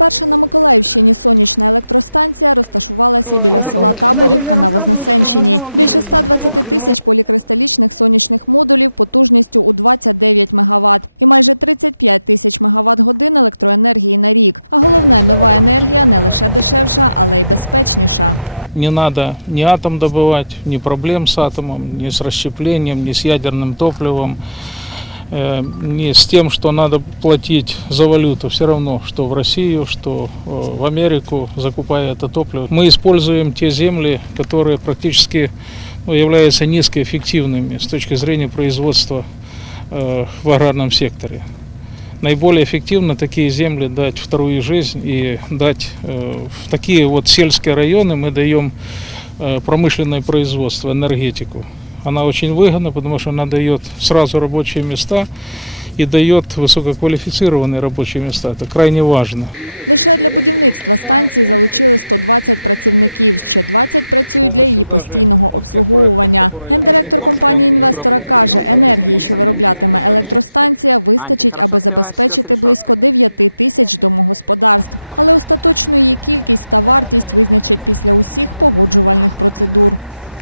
Перша на Миколаївщині сонячна електростанція розташувалася біля села Таборівка на Вознесенщині. Більше 120 тисяч полікристалічних сонячних модулів потужністю у 29 МВт і майже 35 тисяч МВт годин електроенергії на рік. А головне, нова енергія не лише дешевша, але й безпечніша. Не надо ни атом добывать, ни проблем с атомом, ни с расщеплением, ни с ядерным топливом, э, ни с тем, что надо платить за валюту. Все равно, что в Россию, что э, в Америку, закупая это топливо. Мы используем те земли, которые практически ну, являются низкоэффективными с точки зрения производства э, в аграрном секторе. Наиболее эффективно такие земли дать вторую жизнь и дать в такие вот сельские районы мы даем промышленное производство, энергетику. Она очень выгодна, потому что она дает сразу рабочие места и дает высококвалифицированные рабочие места. Это крайне важно. Лише для будівництва станції залучили 120 працівників. Ще 20 працюють для її постійного обслуговування. Гендиректор компанії інвестора каже, енергії, що вироблятиме електростанція, вистачить, аби забезпечити близько 9 тисяч домогосподарств. Але остаточну її кількість та вартість визначать після усіх погоджувальних процедур.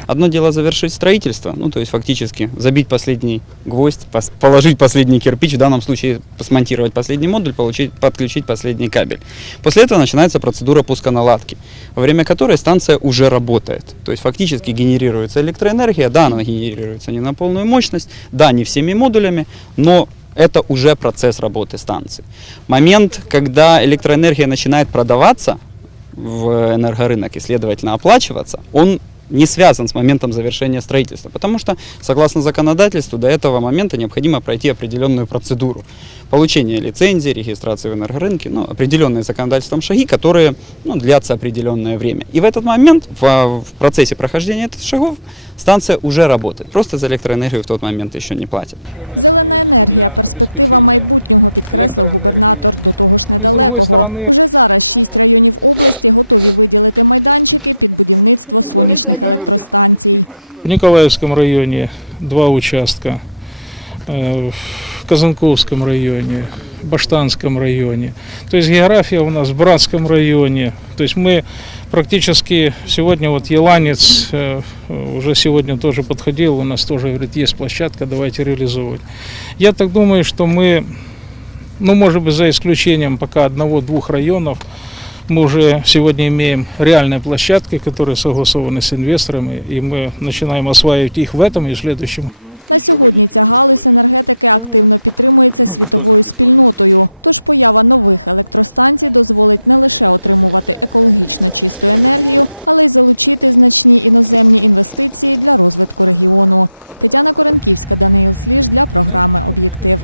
Одно дело завершить строительство, ну то есть фактически забить последний гвоздь, пос- положить последний кирпич, в данном случае смонтировать последний модуль, получить, подключить последний кабель. После этого начинается процедура пусконаладки, во время которой станция уже работает. То есть фактически генерируется электроэнергия, да, она генерируется не на полную мощность, да, не всеми модулями, но это уже процесс работы станции. Момент, когда электроэнергия начинает продаваться в энергорынок и, следовательно, оплачиваться, он не связан с моментом завершения строительства, потому что, согласно законодательству, до этого момента необходимо пройти определенную процедуру получения лицензии, регистрации в энергорынке, ну, определенные законодательством шаги, которые ну, длятся определенное время. И в этот момент, в, в процессе прохождения этих шагов, станция уже работает. Просто за электроэнергию в тот момент еще не платят. Зелена енергія перспектива майбутнього, підкреслив губернатор. До того ж недалекого. Уже зараз шість районів області готові виділити майданчики під будівництво сонячних електростанцій. В Николаевском районе два участка, э, в Казанковском районе, Баштанском районе. То есть география у нас в Братском районе. То есть мы практически сегодня вот Еланец э, уже сегодня тоже подходил, у нас тоже говорит, есть площадка, давайте реализовывать. Я так думаю, что мы, ну может быть за исключением пока одного-двух районов, мы уже сегодня имеем реальные площадки, которые согласованы с инвесторами, и мы начинаем осваивать их в этом и в следующем На сьогодні ця галузь енергетики активно підтримується світовою спільнотою. Тож поява нових електростанцій дозволить не лише отримувати екологічно чисту енергію, але й залучити значні іноземні інвестиції для розвитку регіону. Тетяна Коренківська, Даниїл Сліж для програми Об'єктив.